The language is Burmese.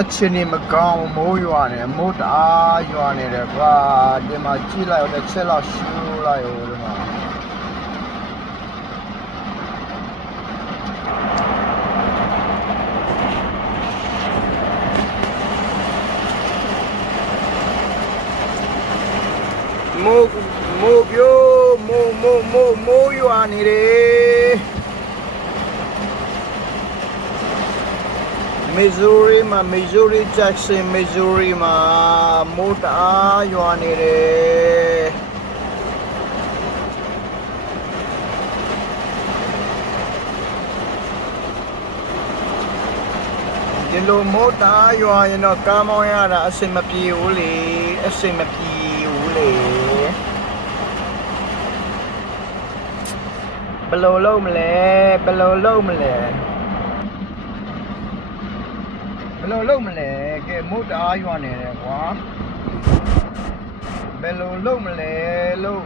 အချင်းနေမကောင်းမိုးရွာနေမိုးတအားရွာနေတယ်ကွာဒီမှာကြည့်လိုက်တော့တစ်ချက်လောက်ရှူလိုက်ဦးဒီမှာ မိုးမိုးပြိုးမိုးမိုးမိုးမိုးရွာနေတယ် မီဇူရီမှာမီဇူရီဂျက်ဆင်မီဇူရီမှာမိုးတအားရွာနေတယ်ဒီလိုမိုးတအားရွာရင်တော့ကားမောင်းရတာအဆင်မပြေဘူးလေအဆင်မပြေဘူးလေဘယ်လိုလုပ်မလဲဘယ်လိုလုပ်မလဲ ဘယ်လိုလုပ်မလဲကဲမုတ်တအားရွာနေတယ်ကွာဘယ်လိုလုပ်မလဲလို့